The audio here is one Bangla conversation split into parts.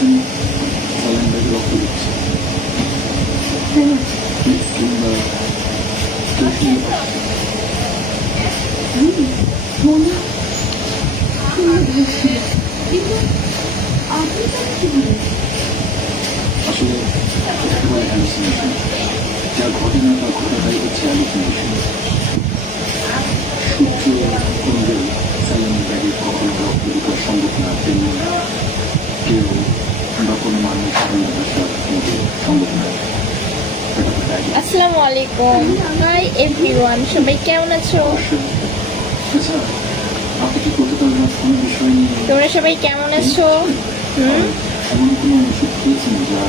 দেখছেন স্যালাইন ব্যাগে রক্ত দিচ্ছে কিংবা মনে কিন্তু আপনি জানেন কিভাবে? আসলে এটাকে বলে হ্যালুসিনেশন। যার ঘটনাটা ঘটাটাই হচ্ছে হ্যালুসিনেশন। সূর্য কোনদের স্যালাইন ব্যাগে কখনো রক্ত দিতে সম্ভব না, তেমনি কেউ বা কোনো মানুষ ভালোবাসা কিন্তু সম্ভব না। এটা তো তাই। আসসালামু আলাইকুম, হাই এভরিওয়ান, সবাই কেমন আছো? আচ্ছা, আপনি কি করতে পারবেন কোনো বিষয় নিয়ে তোমরা সবাই কেমন আছো? এমন কোনো ওষুধ খেয়েছেন যা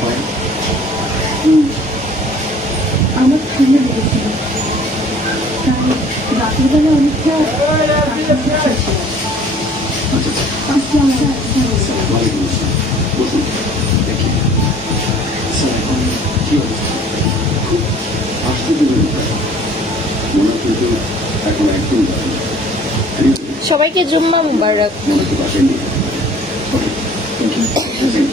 হয়? আমার ঠান্ডা লেগেছিল, তাই রাতের বেলা অনেকটা বসুন, দেখি স্যার এখন কি অবস্থা? খুব আশ্চর্যজনক ব্যাপার। মনে হচ্ছে যে এখন একদম যাবে। সবাইকে জুম্মা মুবারক। মনে হচ্ছে বাসায় নিয়ে যাবে। ওকে, থ্যাংক ইউ।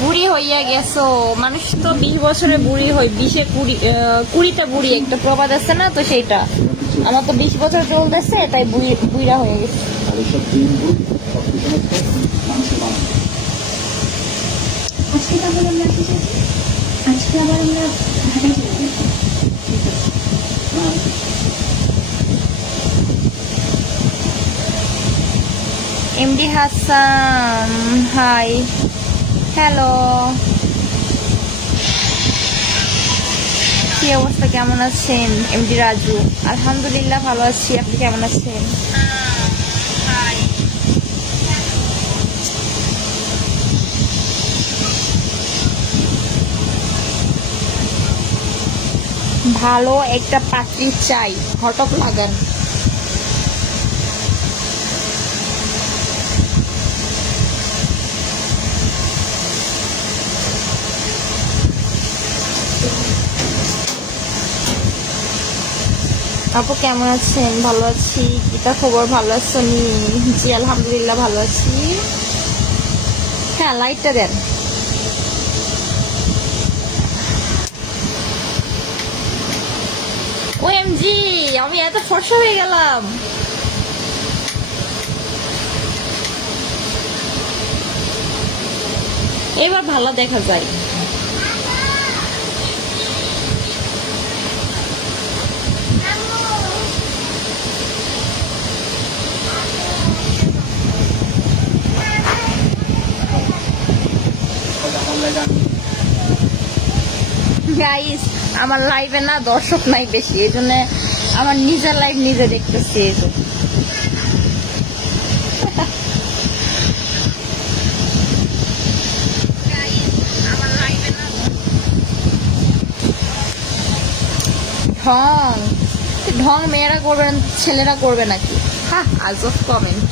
বুড়ি হইয়া গেছো, মানুষ তো 20 বছরে বুড়ি হয়, 20-20 বুড়ি, একটা প্রবাদ আছে না, তো সেইটা আমার তো 20 বছর চলতেছে, তাই বুড়া হয়ে গেছে। আর এসব দিনগুলো সব কুসংস্কার মানুষের মানুষ। আজকে তাহলে আমরা কি করছি? আজকে আবার আমরা ঢাকায় চলে যাবো। এমডি হাসান, হাই, হ্যালো, কি অবস্থা, কেমন আছেন? এমডি রাজু, আলহামদুলিল্লাহ ভালো আছি, আপনি কেমন আছেন? ভালো একটা পাত্রী চাই, ঘটক লাগান। আপু কেমন আছেন? ভালো আছি। গীতা খবর, ভালো আছো নি? জি আলহামদুলিল্লাহ ভালো আছি। হ্যাঁ, লাইটটা দেন। ওএমজি, আমি এত ফর্সা হয়ে গেলাম। এবার ভালো দেখা যায়। গাইস, আমার লাইভে না দর্শক নাই বেশি, এই জন্য আমার নিজের লাইভ নিজে দেখতেছি। এই তো ঢং ঢং মেয়েরা করবে না, ছেলেরা করবে নাকি? হ্যাঁ, আজব কমেন্ট।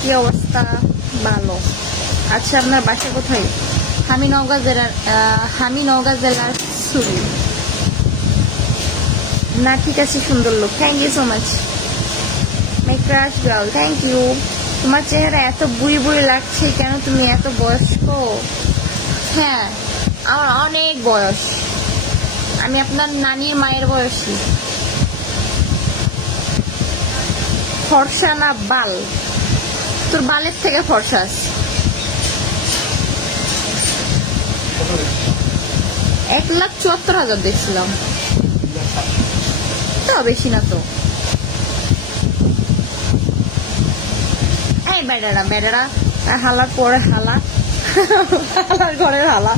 কি অবস্থা? ভালো। আচ্ছা, আপনার বাসা কোথায়? আমি নওগাঁ জেলার সুরি। না, ঠিক আছে, সুন্দর লোক, thank you so much my crush girl, thank you. তোমার চেহারা এত বুড়ি বুড়ি লাগছে কেন? তুমি এত বয়স্ক? হ্যাঁ, আমার অনেক বয়স, আমি আপনার নানির মায়ের বয়সী। ফর্সা না বাল? তোর বালের থেকে ফর্সা আছে। 1,74,000 দেখছিলাম, তো বেশি না তো। এই বেডারা হালার পরে হালা, হালার ঘরের হালা।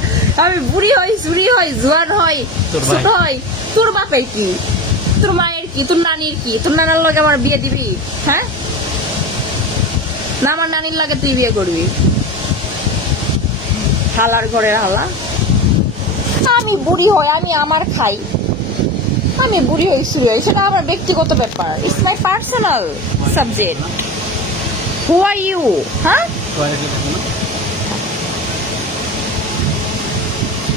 আমি বুড়ি হই, চুরি হই, জোয়ান হই, ছোট হই, তোর বাপের কি, তোর মায়ের কি, তোর নানির কি? তোর নানার লগে আমার বিয়ে দিবি? হ্যাঁ, না আমার নানির লাগে তুই বিয়ে করবি? হালার ঘরের হালা। আমি বুড়ি হই, আমি আমার খাই, আমি বুড়ি হই, চুরি হই, সেটা আমার ব্যক্তিগত ব্যাপার। It's my personal subject. Who are you? হ্যাঁ, টয়লেটে থাকে না?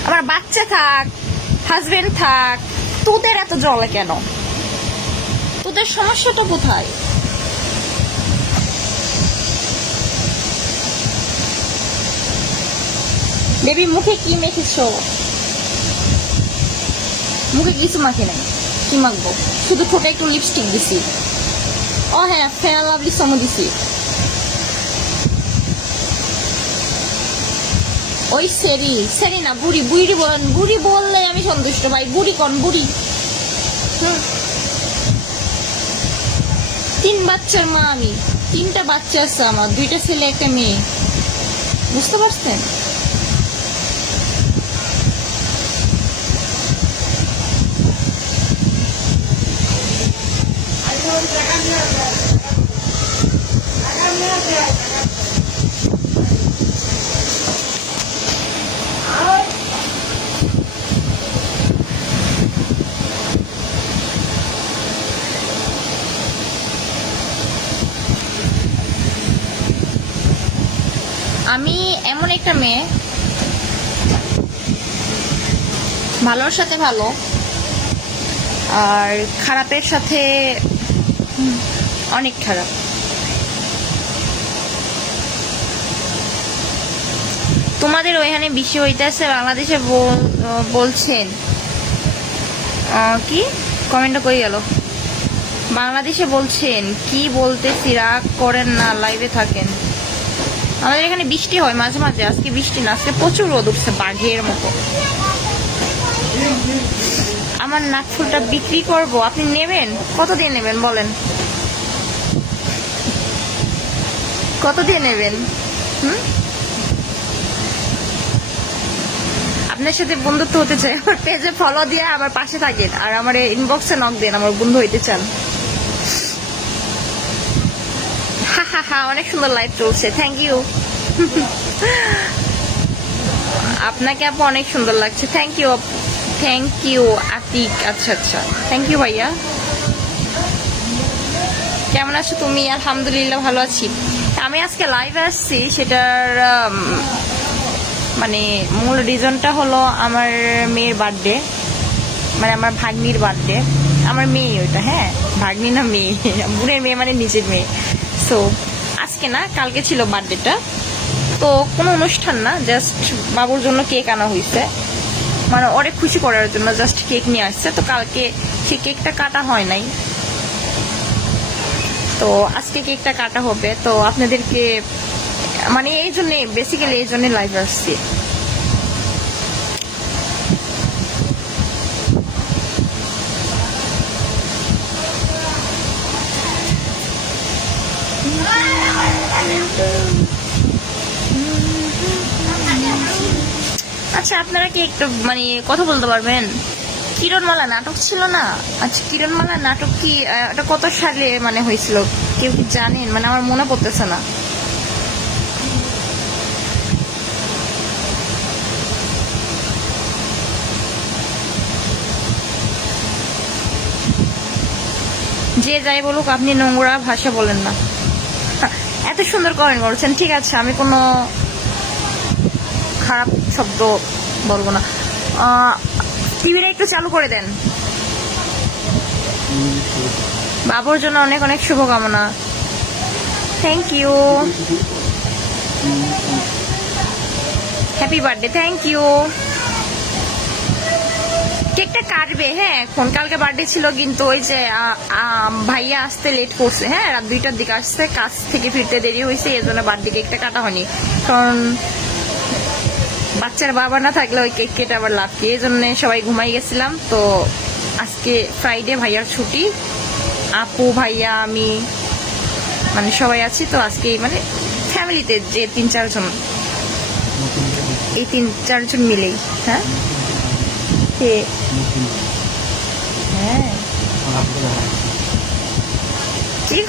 আমার বাচ্চা থাক, হাজবেন্ড থাক, তোদের এত জলে কেন? তোদের সমস্যাটা কোথায়? বেবি মুখে কি মেখেছো? মুখে কিছু মাখি নাই। কি মাখবো? শুধু ঠোঁটে একটু লিপস্টিক দিছি। ও হ্যাঁ, ফেয়ার লাভলি সমো দিছি। ওই সেরি সেরি না, বুড়ি বুড়ি বলেন। বুড়ি বললে আমি সন্তুষ্ট ভাই। বুড়ি কোন বুড়ি? তিন বাচ্চার মা আমি। 3টা বাচ্চা আছে আমার, 2টা ছেলে 1টা মেয়ে। বুঝতে পারছেন? আমি এমন একটা মেয়ে, ভালোর সাথে ভালো আর খারাপের সাথে অনেক খারাপ। তোমাদের ওইখানে বৃষ্টি হইতেছে, বাংলাদেশে বলছেন কি কমেন্টটা কই গেল? বাংলাদেশে বলছেন কি বলতেছি, রাগ করেন না, লাইভে থাকেন। আমাদের এখানে বৃষ্টি হয় মাঝে মাঝে, আজকে বৃষ্টি না, আজকে প্রচুর রোদ উঠছে বাঘের মতো। আমার নাকফুলটা বিক্রি করব, আপনি নেবেন? কত দিয়ে নেবেন বলেন? কত দিয়ে নেবেন? আপনার সাথে বন্ধুত্ব হতে চাই, আমার পেজে ফলো দিয়ে আমার পাশে থাকেন আর আমার ইনবক্সে নক দেন, আমার বন্ধু হইতে চান। হা হা হা, অনেক সুন্দর লাইভ চলছে, থ্যাংক ইউ। আপনাকে আপু অনেক সুন্দর লাগছে, thank you. Thank you Atik. আচ্ছা আচ্ছা, থ্যাংক ইউ ভাইয়া। কেমন আছো তুমি? আলহামদুলিল্লাহ ভালো আছি। আমি আজকে লাইভে আসছি, সেটার মানে মূল রিজনটা হলো আমার মেয়ের বার্থডে, মানে আমার ভাগ্নির বার্থডে। আমার মেয়ে ওইটা, হ্যাঁ ভাগ্নি না মেয়ে, বোনের মেয়ে মানে নিজের মেয়ে। সো আজকে না, কালকে ছিল বার্থডেটা। তো কোনো অনুষ্ঠান না, জাস্ট বাবুর জন্য কেক আনা হয়েছে, মানে অনেক খুশি করার জন্য জাস্ট কেক নিয়ে আসছে। তো কালকে সেই কেকটা কাটা হয় নাই, তো আজকে কেকটা কাটা হবে। তো আপনাদেরকে মানে এই জন্যে, বেসিক্যালি এই জন্যে লাইভ আসছি। আচ্ছা, আপনারা কি একটু মানে কথা বলতে পারবেন? কিরণমালা নাটক ছিল না? আচ্ছা, কিরণমালা নাটক কি এটা কত সালে মানে হয়েছিল, কেউ কি জানেন? মানে আমার মনে পড়তেছে না। যে যাই বলুক, আপনি নোংরা ভাষা বলেন না। এত সুন্দর কমেন্ট করছেন, ঠিক আছে, আমি কোনো খারাপ শব্দ বলবো না। টিভিটা একটু চালু করে দেন। বাবুর জন্য অনেক অনেক শুভকামনা, thank you. Happy birthday, thank you. কেকটা কাটবে, হ্যাঁ এখন, কালকে বার্থডে ছিল কিন্তু ওই যে ভাইয়া আসতে লেট করছে, হ্যাঁ রাত 2টার দিকে আসছে, কাজ থেকে ফিরতে দেরি হয়েছে, এই জন্য বার্থডে কেকটা কাটা হয়নি। কারণ বাচ্চার বাবা না থাকলে ওই কেক কেটে আবার লাভ কি, এই জন্য সবাই ঘুমাই গেছিলাম। তো আজকে ফ্রাইডে, ভাইয়ার ছুটি, আপু ভাইয়া আমি মানে সবাই আছি। তো আজকে মানে ফ্যামিলিতে যে 3-4 জন, এই 3-4 জন মিলেই। হ্যাঁ হ্যাঁ কি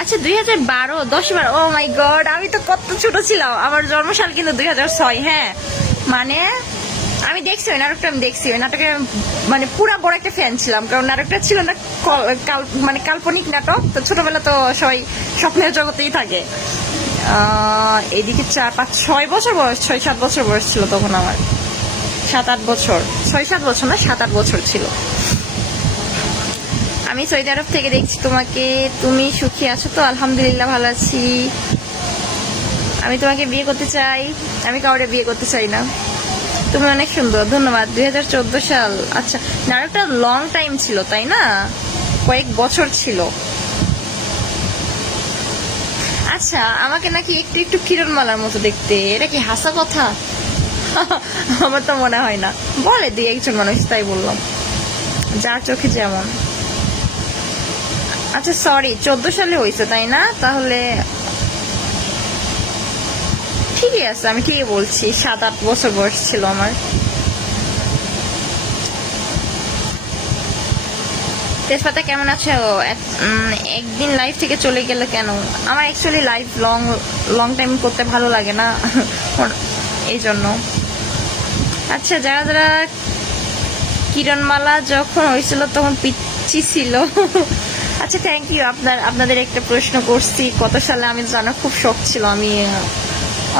আচ্ছা 2012, 10-12, ও মাই গড, আমি তো কত ছোট ছিলাম। আমার জন্মসাল কিন্তু 2006। হ্যাঁ মানে আমি আমি দেখছি ওই নাটকটা, আমি দেখছি ওই নাটকে মানে পুরা বড় একটা ফ্যান ছিলাম, কারণ নাটকটা ছিল না মানে কাল্পনিক নাটক, তো ছোটবেলা তো সবাই স্বপ্নের জগতেই থাকে। এইদিকে 4-5-6 বছর বয়স, 6-7 বছর বয়স ছিল তখন আমার, 7-8 বছর, 6-7 বছর না 7-8 বছর ছিল। আমি সৌদি আরব থেকে দেখছি তোমাকে, তুমি সুখী আছো তো? আলহামদুলিল্লাহ ভালো আছি। আমি তোমাকে বিয়ে করতে চাই। আমি কাউরে বিয়ে করতে চাই না। তুমি অনেক সুন্দর, ধন্যবাদ। 2014 সাল, আচ্ছা নাটকটা লং টাইম ছিল তাই না, কয়েক বছর ছিল। আচ্ছা আমাকে নাকি একটু একটু কিরণমালার মতো দেখতে, এটা কি হাসা কথা? আমার তো মনে হয় না, বলে দুই একজন মানুষ, তাই বললাম, যার চোখে যেমন। আচ্ছা সরি, 14 সালে হয়েছে তাই না? তাহলে ঠিকই আছে, আমি ঠিকই বলছি, 7-8 বছর বয়স ছিল আমার। তেজপাতা কেমন আছো? একদিন লাইভ থেকে চলে গেলে কেন? আমার অ্যাকচুয়ালি লাইভ লং টাইম করতে ভালো লাগে না, এই জন্য। আচ্ছা যারা যারা কিরণমালা যখন হয়েছিল তখন পিচ্ছি ছিল। আচ্ছা থ্যাংক ইউ। আপনাদের একটা প্রশ্ন করছি কত সালে, আমি জানার খুব শখ ছিল, আমি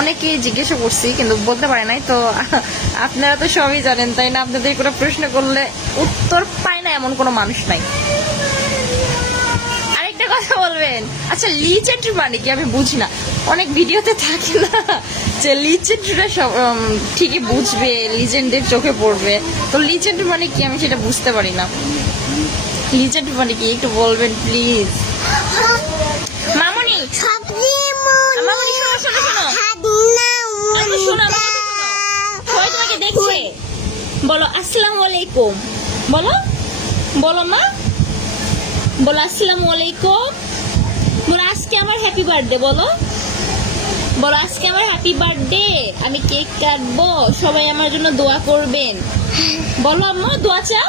অনেকে জিজ্ঞাসা করছি কিন্তু বলতে পারে নাই, তো আপনারা তো সবই জানেন তাই না? আপনাদের কোনো প্রশ্ন করলে উত্তর পায় না এমন কোনো মানুষ নাই। আরেকটা কথা বলবেন, আচ্ছা লিজেন্ড মানে কি আমি বুঝি না, অনেক ভিডিওতে থাকে না যে লিজেন্ডরা সব ঠিকই বুঝবে, লিজেন্ডের চোখে পড়বে, তো লিজেন্ড মানে কি আমি সেটা বুঝতে পারি না। লিজেন্ড মানে কি একটু বলবেন প্লিজ? মামুনি, মামুনি শোনো শোনো শোনো, আমি শোনো, আমার কথা শোনো। সবাই তোমাকে দেখছে, বলো আসসালামু আলাইকুম, বলো বলো মা, বলো আসসালামু আলাইকুম, বলো আজকে আমার হ্যাপি বার্থডে, বলো বলো আজকে আমার হ্যাপি বার্থডে, আমি কেক কাটবো, সবাই আমার জন্য দোয়া করবেন, বলো আম্মা দোয়া চাও।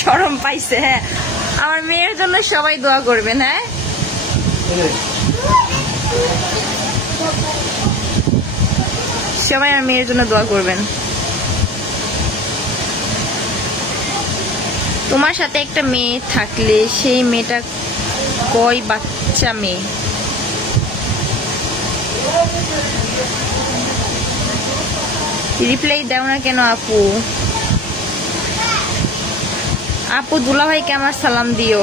শরম পাইছে, হ্যাঁ আমার মেয়ের জন্য সবাই দোয়া করবেন, হ্যাঁ সবাই আমার মেয়ের জন্য দোয়া করবেন। তোমার সাথে একটা মেয়ে থাকলে সেই মেয়েটা কয় বাচ্চা মেয়ে? রিপ্লাই দাও না কেন আপু? আপু দুলাভাইকে আমার সালাম দিও।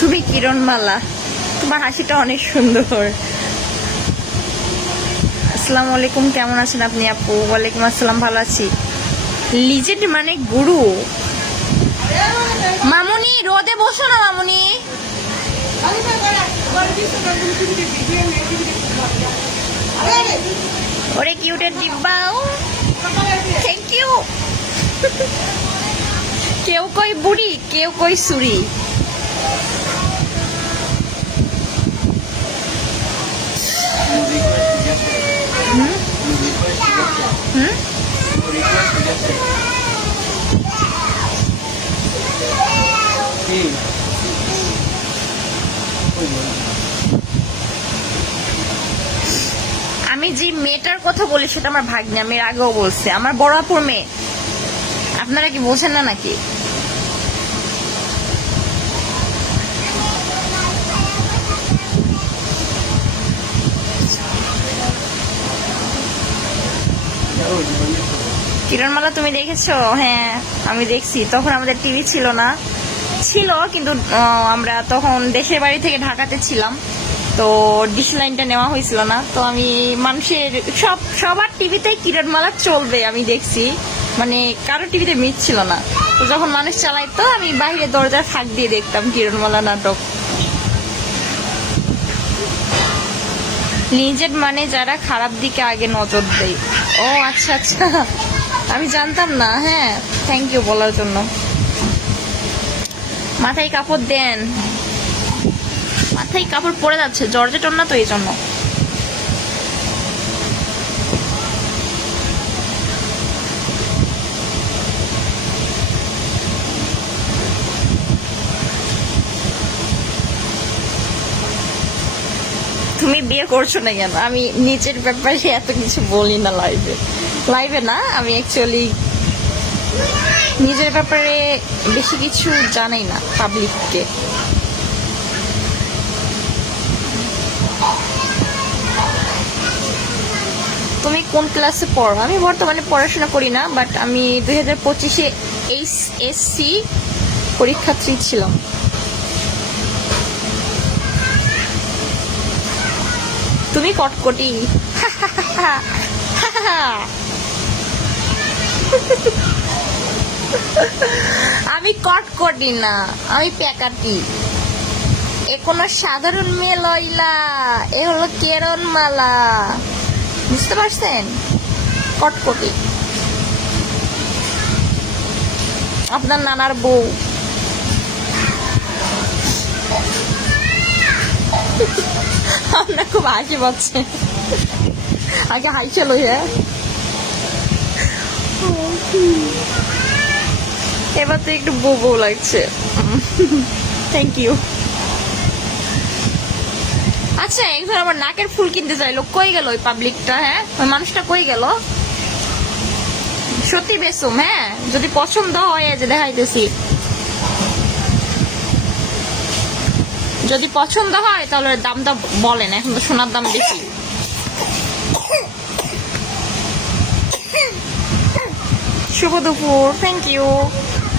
তুমি কিরণমালা, তোমার হাসিটা অনেক সুন্দর। আসসালামু আলাইকুম, কেমন আছেন আপনি আপু? ওয়ালাইকুম আসসালাম, ভালো আছি। লিজেন্ড মানে গুরু। মামুনি রোদে বসো না মামুনি। ওরে কিউটের ডিব্বাও, থ্যাংক ইউ। কেউ কই বুড়ি, কেউ কই সুরি। আমি যে মেয়েটার কথা বলি সেটা আমার ভাগ্নি, আমি এর আগেও বলছি, আমার বড় আপুর মেয়ে। আপনারা কি বোঝেন না নাকি? কিরণমালা তুমি দেখেছো? হ্যাঁ আমি দেখছি, তখন আমাদের টিভি ছিল না, ছিল কিন্তু আমরা তখন দেশের বাড়ি থেকে ঢাকাতে ছিলাম, তো ডিশ লাইনটা নেওয়া হয়েছিল না, তো আমি মানুষের সবার টিভিতেই কিরণমালা চলবে আমি দেখছি, মানে কারো টিভিতে মিস ছিল না, তো যখন মানুষ চালাইতো আমি বাইরে দরজার ফাঁক দিয়ে দেখতাম কিরণমালা নাটক। লিজেন্ড মানে যারা খারাপ দিকে আগে নজর দেয়। ও আচ্ছা আচ্ছা, আমি জানতাম না। হ্যাঁ থ্যাংক ইউ বলার জন্য। মাথায় কাপড় দেন, মাথায় কাপড় পরে যাচ্ছে, জর্জেটন না তো এই জন্য। তুমি বিয়ে করছো না কেন? আমি নিজের ব্যাপারে এত কিছু বলি না লাইভে না, আমি অ্যাকচুয়ালি নিজের ব্যাপারে বেশি কিছু জানাই না পাবলিককে। তুমি কোন ক্লাসে পড়ো? আমি বর্তমানে পড়াশোনা করি না, বাট আমি 2025-এ এইচএসসি পরীক্ষার্থী ছিলাম। তুমি কটকটি। আমি কটকটি না, আমি প্যাকাটি। এ কোনো সাধারণ মেয়ে লইলা, এ হলো কেরন মালা, বুঝতে পারছেন? কটকটি আপনার নানার বউ। আপনার খুব হাসি পাচ্ছে, আগে হাই চলো। হ্যাঁ, এবার তো একটু বউ বউ লাগছে। Thank you. আচ্ছা, একজন আমার নাকের ফুল কিনতে চাইলো, কই গেল ওই পাবলিকটা? হ্যাঁ, ওই মানুষটা কই গেল? সত্যি বেসুম। হ্যাঁ, যদি পছন্দ হয় যে দেখাইতেছি, যদি পছন্দ হয় তাহলে দামটা বলেন, এখন তো সোনার দাম বেশি। শুভ দুপুর, থ্যাংক ইউ।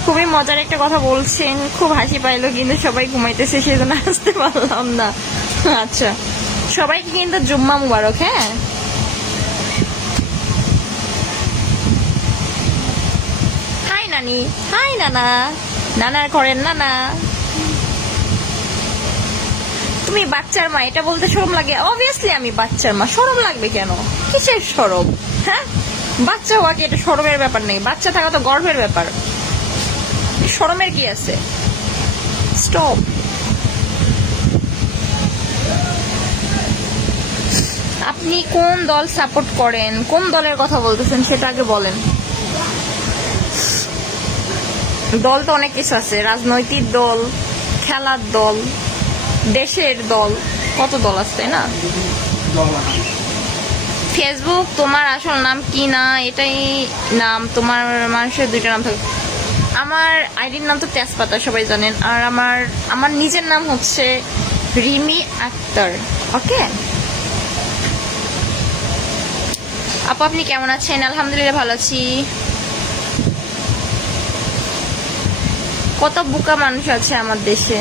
খুবই মজার একটা কথা বলছেন, খুব হাসি পাইলো, কিন্তু সবাই ঘুমাইতেছে সেজন্য আসতে পারলাম না। আচ্ছা, সবাইকে কিন্তু জুম্মা মুবারক। হ্যাঁ, হাই নানি, হাই নানা, নানার ঘরের নানা। তুমি বাচ্চার মা, এটা বলতে শরম লাগে? অবভিয়াসলি আমি বাচ্চার মা, শরম লাগবে কেন? কিসের শরম? হ্যাঁ, বাচ্চা হওয়া কি এটা শরমের ব্যাপার নেই? বাচ্চা থাকা তো গর্বের ব্যাপার, শরমের কি আছে? স্টপ। আপনি কোন দল সাপোর্ট করেন? কোন দলের কথা বলতেছেন সেটা আগে বলেন। দল তো অনেক কিছু আছে, রাজনৈতিক দল, খেলার দল, দেশের দল, কত দল আছে, তাই না? ফেসবুক তোমার আসল নাম কি না? এটাই নাম, তোমার মানুষের দুইটা নাম থাকে। আমার আইডির নাম তো তেজপাতা, সবাই জানেন। আর আমার নিজের নাম হচ্ছে রিমি আক্তার। ওকে আপু, আপনি কেমন আছেন? আলহামদুলিল্লাহ ভালো আছি। কত বোকা মানুষ আছে আমার দেশে।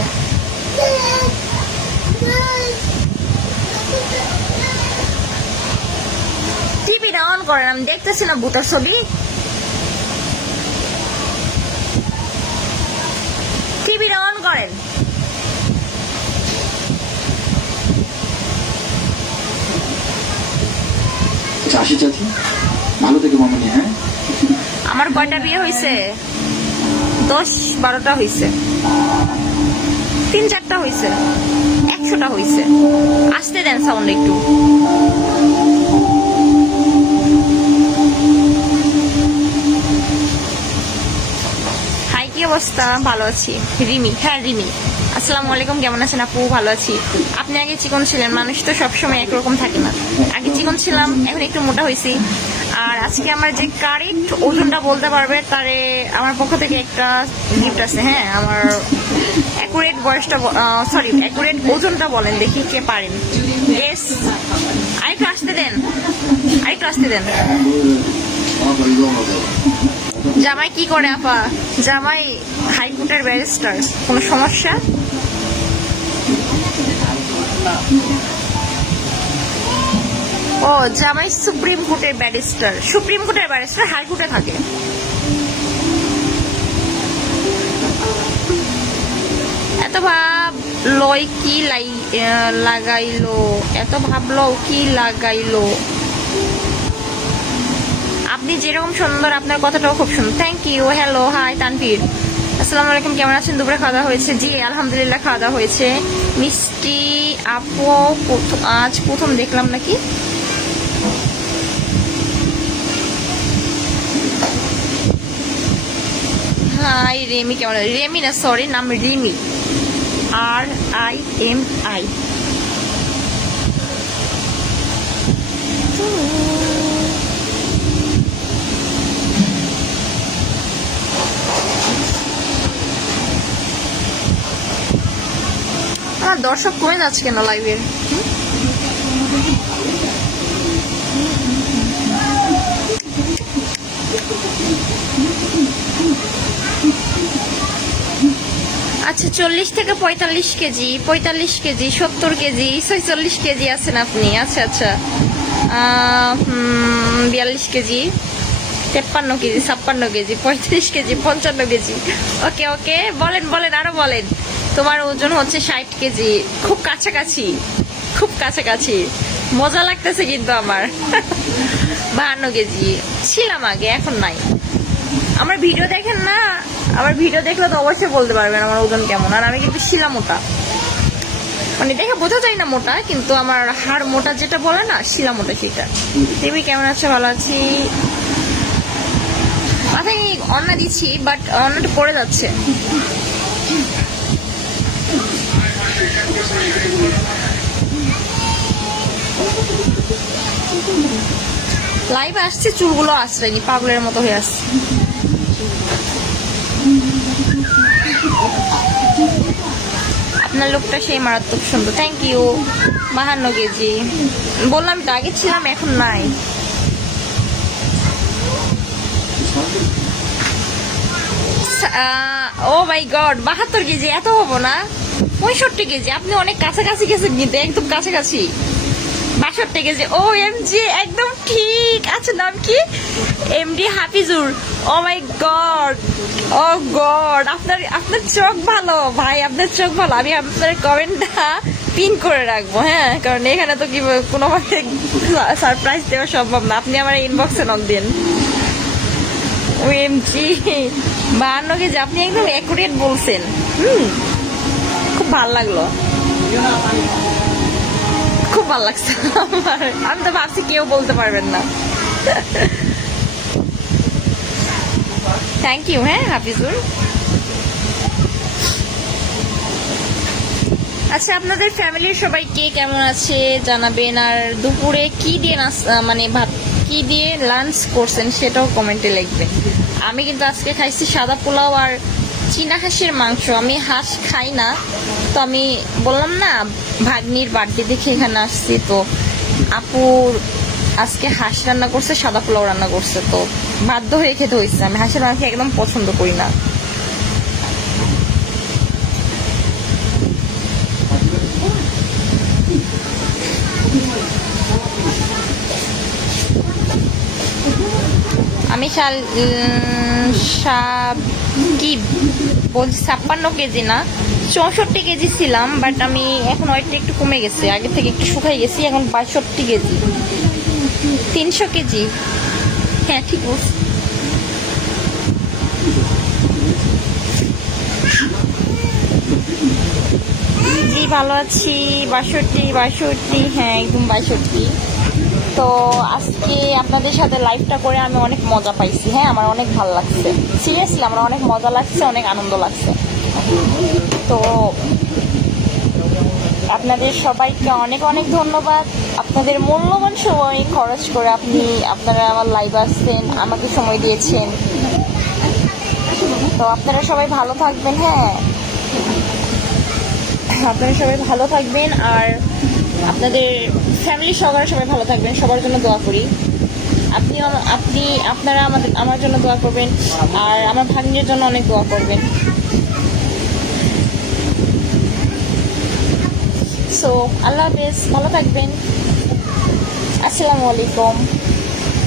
টিভিটা অন করেন, আমি দেখতেছি না ভূতের ছবি। টিভিটা অন করেন। চাষি চাচি ভালো থেকে মামনি। হ্যাঁ, আমার কয়টা বিয়ে হয়েছে? 10-12টা হয়েছে, 3-4টা হয়েছে, 100টা হয়েছে। আসতে দেন সাউন্ড একটু। হাই, কি অবস্থা? ভালো আছি। রিমি, হ্যাঁ রিমি। আসসালামু আলাইকুম, কেমন আছেন আপু? ভালো আছি। আপনি আগে চিকন ছিলেন, মানুষ তো সবসময় একরকম থাকে না। আগে চিকন ছিলাম, এখন একটু মোটা হয়েছি। আর আজকে আমার যে কারেক্ট ওজনটা বলতে পারবে তারে আমার পক্ষ থেকে একটা গিফট আছে। হ্যাঁ, আমার অ্যাকুরেট বয়সটা, সরি অ্যাকুরেট ওজনটা বলেন দেখি কে পারেন। গেস। আরেকটু আসতে দেন, আরেকটু আসতে দেন। জামাই কি করে আপা? জামাই হাইকোর্টের ব্যারিস্টার। কোনো সমস্যা? ও, জামাই সুপ্রিম কোর্টের ব্যারিস্টার। সুপ্রিম কোর্টের ব্যারিস্টার হাইকোর্টে থাকে। এত ভাব লয় কি লাগাইলো, এত ভাবলো কি লাগাইলো। আপনি যেরকম সুন্দর, আপনার কথাটাও খুব সুন্দর। Thank you. Hello, hi Tanvir, আসসালামু আলাইকুম, কেমন আছেন? দুপুরে খাওয়া দাওয়া হয়েছে? জি আলহামদুলিল্লাহ, খাওয়া দাওয়া হয়েছে। মিষ্টি আপু আজ প্রথম দেখলাম নাকি? হাই রেমি, কেমন? রেমি না, সরি, নাম রিমি, RIMI। আমার দর্শক কমে যাচ্ছে কেন লাইভের? আচ্ছা 40 থেকে 45 কেজি, 45 কেজি, 70 কেজি, 46 কেজি আছেন আপনি। আচ্ছা আচ্ছা 42 KG, 53 KG, 56 KG, 35 KG, 55 KG. Okay okay, বলেন বলেন, আরো বলেন। তোমার ওজন হচ্ছে 60 কেজি, খুব কাছাকাছি, খুব কাছাকাছি। মজা লাগতেছে কিন্তু আমার। 52 কেজি ছিলাম আগে, এখন নাই। আমার ভিডিও দেখেন না, আমার ভিডিও দেখলে তো অবশ্যই বলতে পারবেন আমার ওজন কেমন। আর আমি কিন্তু শিলা মোটা, মানে দেখে বোঝা যায় না মোটা, কিন্তু আমার হাড় মোটা যেটা বলে না, শিলা মোটা সেটা। দেবী কেমন আছে? ভালো আছি। মাথায় অন্না দিচ্ছি, বাট অন্নাটা পড়ে যাচ্ছে। লাইভ আসছে, চুলগুলো আশ্রয়নি, পাগলের মতো হয়ে আসছে। আপনার লোকটা সেই মারাত্মক সুন্দর, থ্যাংক ইউ। 52 কেজি বললাম তো, আগে ছিলাম এখন নাই। ও মাই গড, 72 কেজি এত হবো না। 65 কেজি, আপনি অনেক কাছাকাছি গেছেন কিন্তু, একদম কাছাকাছি। 62 কেজি, ও এমজি, একদম ঠিক আছে। নাম কি? এমডি হাফিজুর। ও মাই গড, ও গড, আপনার চোখ ভালো ভাই, আপনার চোখ ভালো। আমি আপনার কমেন্টটা পিন করে রাখবো, হ্যাঁ, কারণ এখানে তো কি কোনোভাবে সারপ্রাইজ দেওয়া সম্ভব না। আপনি আমার ইনবক্সে নক দিন। ওএমজি 52 কেজি, আপনি একদম অ্যাকুরেট বলছেন। খুব ভালো লাগলো, খুব ভালো লাগছে আমার। আমি তো ভাবছি কেউ বলতে পারবেন না। থ্যাংক ইউ, হ্যাঁ হাফিজুর। আচ্ছা, আপনাদের ফ্যামিলির সবাই কে কেমন আছে জানাবেন। আর দুপুরে কি দিয়ে মানে ভাত কি দিয়ে লাঞ্চ করছেন সেটাও কমেন্টে লিখবেন। আমি কিন্তু আজকে খাইছি সাদা পোলাও আর চীনা হাঁসের মাংস। আমি হাঁস খাই না, তো আমি বললাম না ভাগ্নির বার্থডে দেখে এখানে আসছি, তো আপুর আজকে হাঁস রান্না করছে, সাদা পোলাও রান্না করছে, তো বাধ্য হয়ে খেতে হয়েছে। আমি হাঁসের মাংস একদম পছন্দ করি না। আমি কি বলছি 56 কেজি না 64 কেজি ছিলাম, বাট আমি এখন ওয়েটটা একটু কমে গেছে, আগে থেকে একটু শুকাই গেছি, এখন 62 কেজি। 300 কেজি, হ্যাঁ ঠিক বলছি। জি ভালো আছি। 62, হ্যাঁ একদম 62। তো আজকে আপনাদের সাথে লাইভটা করে আমি অনেক মজা পাইছি, হ্যাঁ আমার অনেক ভালো লাগছে, সিরিয়াসলি আমার অনেক মজা লাগছে, অনেক আনন্দ লাগছে। তো আপনাদের সবাইকে অনেক অনেক ধন্যবাদ। আপনাদের মূল্যবান সময় খরচ করে আপনারা আমার লাইভ আসছেন, আমাকে সময় দিয়েছেন। তো আপনারা সবাই ভালো থাকবেন, হ্যাঁ আপনারা সবাই ভালো থাকবেন, আর আপনাদের ফ্যামিলি সবাই ভালো থাকবেন, সবার জন্য দোয়া করি। আপনারা আমার জন্য দোয়া করবেন, আর আমার ভাগ্নের জন্য অনেক দোয়া করবেন। সো আল্লাহ হাফেজ, ভালো থাকবেন। আসসালামু আলাইকুম।